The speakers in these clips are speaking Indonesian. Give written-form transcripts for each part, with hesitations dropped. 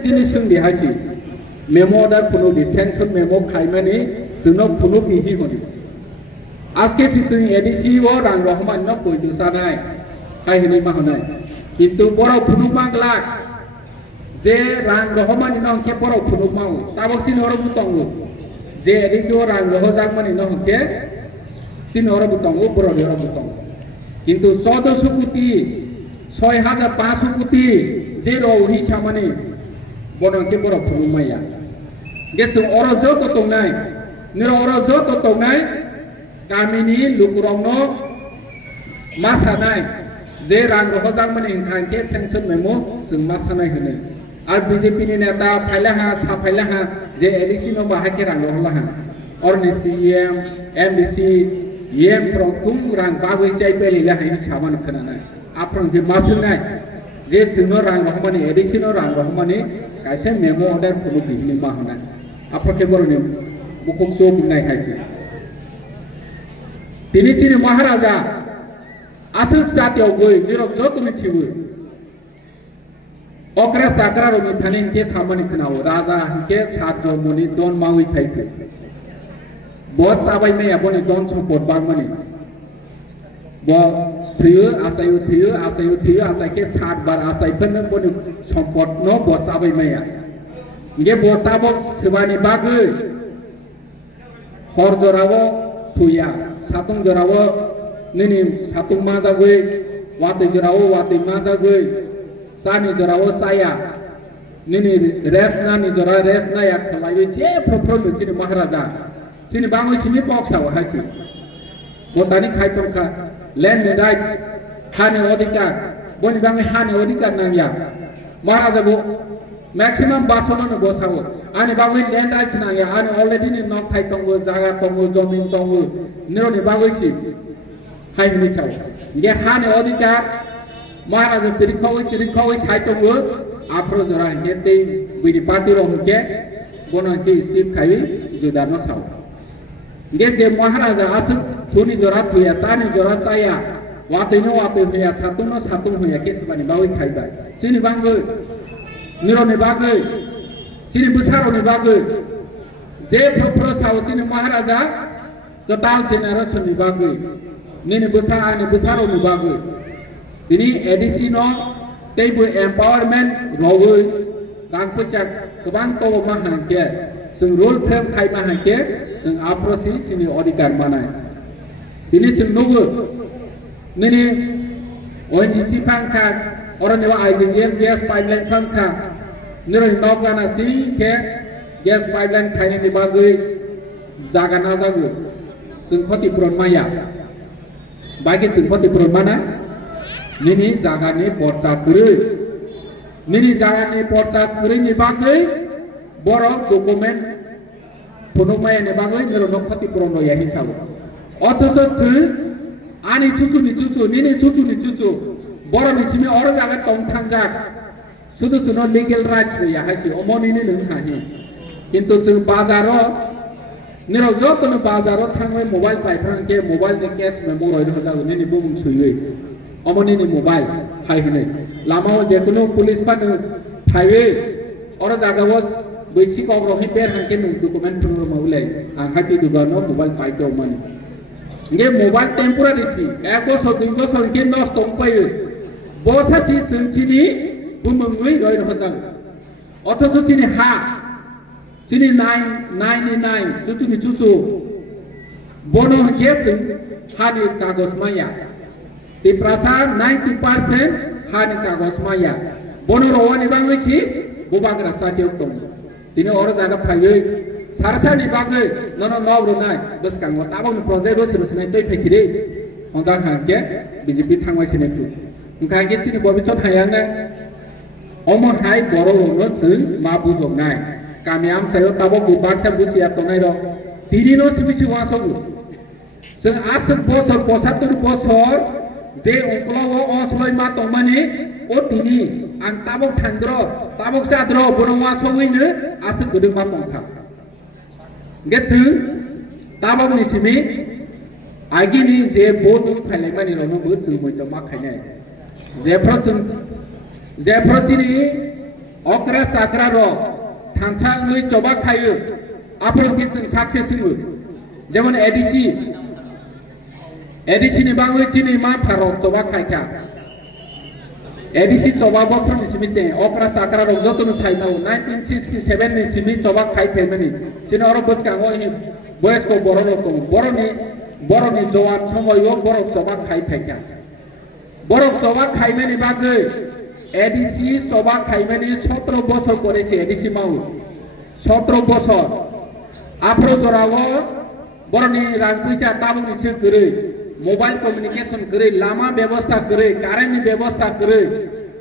जिनिस जों देहायसि मेमो अर्डार पुनो दि सेंशन मेमो खाइमानि जोंनो पुनो बिहि हनि आजके सिसुं एडिसी वो रांग रहमान न पयदु सानाय काहिनि माहनाय किन्तु बरो पुनो मांगला जे रांग रहमान न के बरो पुनो माव ताबसिन हर बुतंगु जे एडिसी वो रांग रह जागमानि न के सिन हर बुतंगु बरो हर बुतंगु किन्तु 1400 कोटी 6500 कोटी जे रौहि सामानि Bodoh ke bodoh pulumaya. Gitu orang jauh tu tungai, ni orang jauh tu tungai, kami ni lukurongno masa nai, zerang rohjang meningkat ke sanction memo sung masa nai hene. Ar BJP ni neta phailaha sa phailaha je LC no bahai ke rang rohlaha. Or ni CM, MDC, EM serong tung rang bagui cai peli lah ini saman kena nai. Aprang ke masuk nai, je cino rang rohmani LC no rang rohmani kaise memo order puno bihini mahana apa ke borone bukum so bunai haji tini chini maharaja asuk satyo goi nirok jo tumi chibu okra sakra ro mi thanin ke thamani khnao raja ke chhatro moni don mawi phaipe bot sabai me aboni don support bangmani bo thiyo asai ke 7 bar asai pen boni সম্পদ ন বসাবাই মায়া গে বটাবক সেবানি বাগৈ হর জরাবো থুয়া সাতুং জরাবো নিনি সাতুং মা জাগৈ ওয়াতে জরাবো ওয়াতে মা জাগৈ সানি জরাবো সায়া নিনি রেস নানি জরা রেস নায়া খলাই যে প্রফর চিনি মহারাজা চিনি বাংলা চিনি পকসাও হাইছি বটানি খাইতংখা ল্যান্ড রাইটস হানি অধিকার বনি বাংলা হানি অধিকার নামিয়া Maharaja bu maximum basono no bosawo ani bangwin land rights na ya ani already ni nok thai tongo jaga tongo jomin tongo nero ni bangwai chi hai ni chau ge ha ne odikar Maharaja chirikhawi sai tongo apro jora hete bidi party rom ke bono ke skip khai juda no sao ge je Maharaja asu thuni jora thuya tani jora chaya Wate no wate huya satu huya ke sebani bawi khaiba sini bangoi niro ni bagoi sini besar ni bagoi je propro sao sini maharaja total generation ni bagoi nini besar ni bagoi ini edisi no teibu empowerment rogoi kang pecak kebang to mahangke sing rule frame khai mahangke sing aprosi sini odikar manai ini cendogo Nini ONGC pangka orang ni wah IJGM gas pipeline pangka niro noga nasi ke gas pipeline kaya ni bagai jaga nazagu sengkoti peron maya bagi sengkoti peron mana nini jaga ni porca kuri nini jaga ni porca kuri ni bagai borok dokumen penuh maya ni bagai niro nokoti peron maya hisabu otoso tu Ani cucu ni cucu, boro ni sini orang jaga tong tangjak, sudah tuno legal rights ya haji, omon ini nenghahi. Kintu ceng bazaro, niro jo tuno bazaro thangwe mobile paipran ke mobile ni cash memo roy hoja ini bung suiwe, omon ini mobile hai hene. Lama wo jetuno police pan highway, orang jaga was basic of rohi per hangke nung dokumen tuno maulai, angkati dugano mobile paito omani. Nge mobile temporary si, eko so tinggo so ke nos tompai, bosa si sini bumengui doi hojang, oto so sini ha, sini 999, cucu ni cucu, bono hajat hani kagos maya, di prasa 90% hani kagos maya, bono rawan ibang wici, bubang rasa tiotong, ini orang jaga payui. Sarasa ni bagai nono nobro nai bos kang wa tabang project do siru sinai toi phesire onda khangke BJP thangwai sine tu ngkangke chini bobichot hayang na omo hai boro no chung ma bujok nai kamiam sayo tabo bubak sa buchi atonai ro tiri no sibisi wasogu sing asat bosor posatur bosor je ongklo osloi ma tongmani o tini ang tabok thandro tabok sadro bono wasogui ne asat gudung ma tongkha Getsu, tabang ni cimi, agi ni je botu phalai mani rono botu moi to makhai nai. Je pro cini okra sakra ro thancha ngui choba khayo apro ke chung success ngu jemon ADC ni bangwe chini ma pharo choba khaika ADC choba bo phon simi che okra sakra ro jotun saina 1967 ni simi choba khai themani chini oro boska ngo hi boys ko boro ko boro ni jowan somoyo boro choba khai thaika boro choba khaimani bagwe ADC choba khaimani 17 বছর করেছে ADC মাউ 17 বছর আফ্রো জরাও বরনি রাংপুইচা তাবুনি ছে করে মোবাইল কমিউনিকেশন করে লামা ব্যবস্থা করে কারেন্ট ব্যবস্থা করে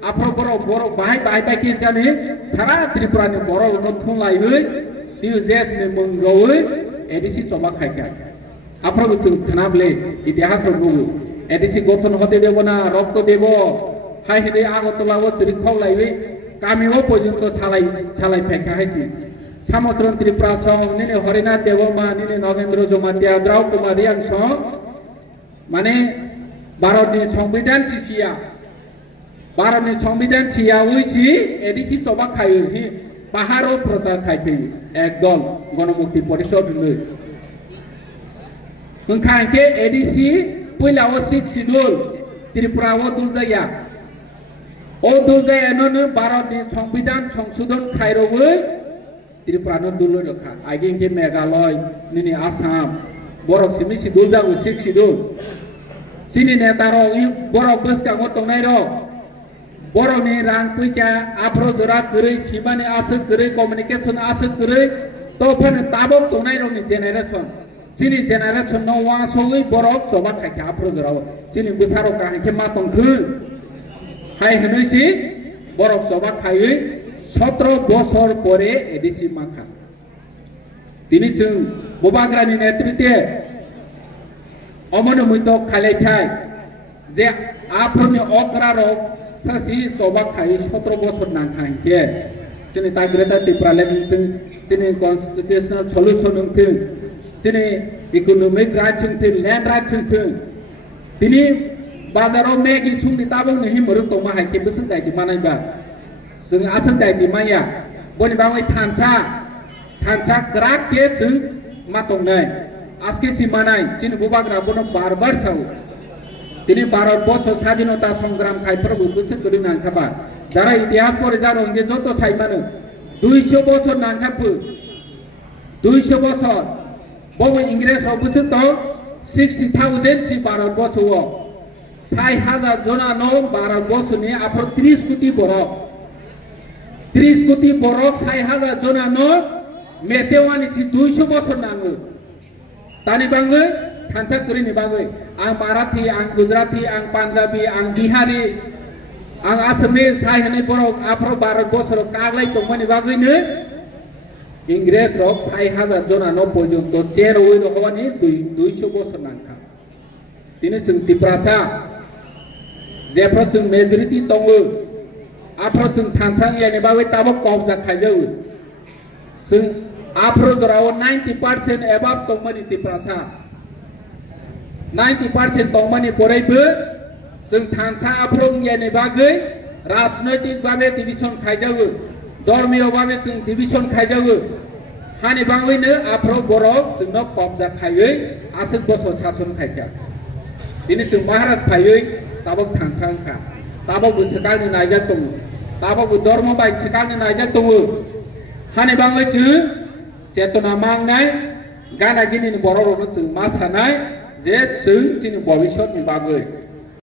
আফ্রো বড় বাই কি জানি সারা ত্রিপুরানি বড় নথুন লাইবে দিউ জেস নে মংরওই ADC choba খাইকা আফ্রো গুছু খানাবলে ইতিহাস রগু ADC গঠন হতে দেব না রক্ত দেব হাই হেদে আগরতলাও ত্রিখাও লাইবে কামিও পর্যন্ত সালাই ফেকা হয়েছে সামুদ্রন ত্রিপুরা সং নিনে হরিনাথ দেবমা নিনে নগেন্দ্র জমাতিয়া দ্রাউ কুমারী অংশ মানে ভারতের সংবিধান সিসিয়া ভারতের সংবিধান সিয়া হইছি ADC choba খাইও হি পাহাড়ও প্রচার খাইবে একদল গণমুক্তি পরিষদ লই ওখানকে ADC পয়লাও 6 শিডিউল ত্রিপুরাও দুলজায়া ও দুলজায়া ননো ভারতের সংবিধান সংশোধন খাইরওই ত্রিপুরানো দুল রখা আইগেকে মেঘালয় নিনি আসাম বরক সিমি শিডিউল জাগো 6 শিডিউল সিনি নেতারো বরক বসকাঙ্গো তংনাইরো বরনি রাং পুইচা আফ্রো জরা করে সিমানি আসে করে কমিউনিকেশন আসে করে তো ফেনে তাবক তংনাইরো নি জেনারেশন সিনি জেনারেশন নো ওয়াসোই বরক choba খাইকা আফ্রো জরাও সিনি বুসারো কাহিকে মা তংখু হাই হনইছি বরক choba খাই 17 বছর পরে ADC মাখা তিনি जों ববাগ্রানি নেতৃত্বে অমনমিত খালাইথাই যে আফ্রোনি অকরারো সাসি choba খাই 17 বছর নাখাইকে যিনি তাগ্রেতা ত্রিপুরালে যিনি কনস্টিটিউশনাল সলিউশন নথিং যিনি economic rights nothing land rights nothing তিনি বাজারও মেগি সুংনি তাবং নি হিমরু তংমা হাইকে বসং দাইজি মানাইবা जों आसन दायनि माया बनि बाङै थानसा ग्राक के जों मातंनाय आजके सिमानाय चिन बुबाग्रा बनो बारबार साव তিনি ভারতবর্ষ স্বাধীনতা সংগ্রাম খাইফরবো বসে করে নাংখাবা যারা ইতিহাস পড়ে জানো যে যত সাইমানো 200 বছর নাংখাবো 200 বছর বব ইংরেজ বসে তো 60,000 ছি ভারতবর্ষ 60,000 জনানো ভারতবর্ষনি আফর 30 কোটি বড় 30 কোটি বরক 60,000 জনানো মেসেওয়ানি ছি 200 বছর নাঙ্গো তানি বাঙ্গে थानसा करिनि बागै आं माराठी आं गुजराती आं पान्जाबी आं बिहारी आं आसामनि सायहनै बरक आफ्रो भारत बसर कागलाय तंमानि बागैनो इंग्रेज रक 60,000 जनानो पर्यन्त शेर ओइ रखवानि 200 बছর नांखा तिनि जों तिप्रासा जेफ्रा जों मेजरिटी दङो आफ्रो जों थानसा यानि बागै ताबो कब्जा खायजौ जों आफ्रो जराव 90% एबाब तंमानि तिप्रासा 90% तंमानि परायबो जों थानसा आफ्रो यानि बागै राजनैतिक भाबे डिविजन खायजावो धर्मीय भाबे जों डिविजन खायजावो हानि बागैनो आफ्रो बरक जोंनो कब्जा खायै आसन बसर शासन खायखा दिनै जों महाराज खायै ताबो थानसांखा ताबो गोसोखांनो नायजाक दङ ताबो धर्म बाय सोखांनो नायजाक दङ हानि बागै जों चेतना मांनाय गाना गिनिनि बर'नो जों मा सानाय जे जों जोंनि भबिष्यतनि बागै